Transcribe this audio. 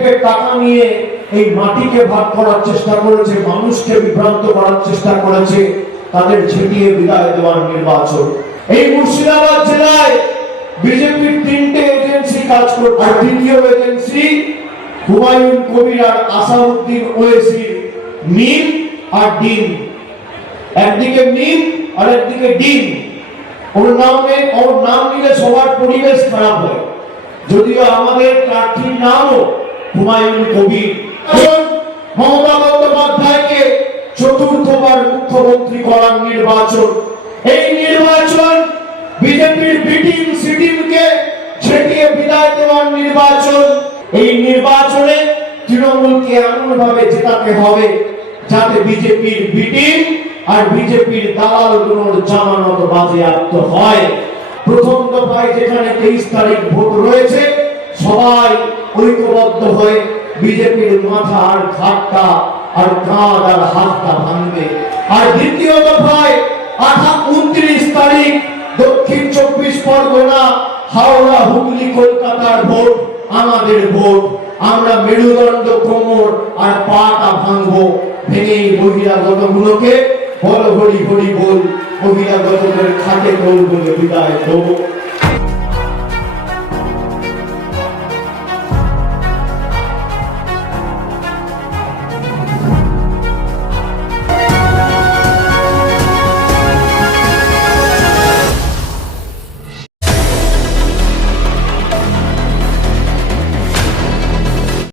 থেকে টাকা নিয়ে এই মাটিকে ভাগ করার চেষ্টা করেছে, মানুষকে বিভ্রান্ত করার চেষ্টা করেছে, তাদের ছেটিয়ে বিদায় দেওয়ার নির্বাচন। এই মুর্শিদাবাদ জেলায় বিজেপির 3টে এজেন্সি কাজ করছে। আর তৃতীয় এজেন্সি হুমায়ুন কবির আর আসাদুদ্দিন ওয়েসির মিম আর ডিম। একদিকে মিম আর একদিকে ডিম। ওর নাম নিলে সবার পরিবেশ খারাপ হয়। যদিও আমাদের প্রার্থীর নামও হুমায়ুন কবির। মমতা বন্দ্যোপাধ্যায়কে চতুর্থবার মুখ্যমন্ত্রী করার নির্বাচন। এই নির্বাচন বিজেপির বিটিম সিটিমকে ছেটিয়ে বিদায় দেওয়ার নির্বাচন। এই নির্বাচনে তৃণমূলকে এমন ভাবে জেতাতে হবে যাতে বিজেপির বিটিম আর বিজেপির দালালগুলোর জামানত বাজেয়াপ্ত হয়। প্রথম দফায় যেখানে 23 তারিখ ভোট রয়েছে, সবাই ঐক্যবদ্ধ হয়ে বিজেপির মাথা আর ঘাটটা আর কাঁধ আর হাতটা ভাঙবে। আর দ্বিতীয় দফায় 29 তারিখ দক্ষিণ 24 পরগনা, হাওড়া, হুগলি, কলকাতার ভোট আমাদের ভোট। আমরা মেরুদণ্ড, কোমর আর পাটা ভাঙবো। ভেঙেই বহিরাগতগুলোকে বল হরি হরি বল, বহিরাগতদের খাতে গোল বলে বিদায় দেবো।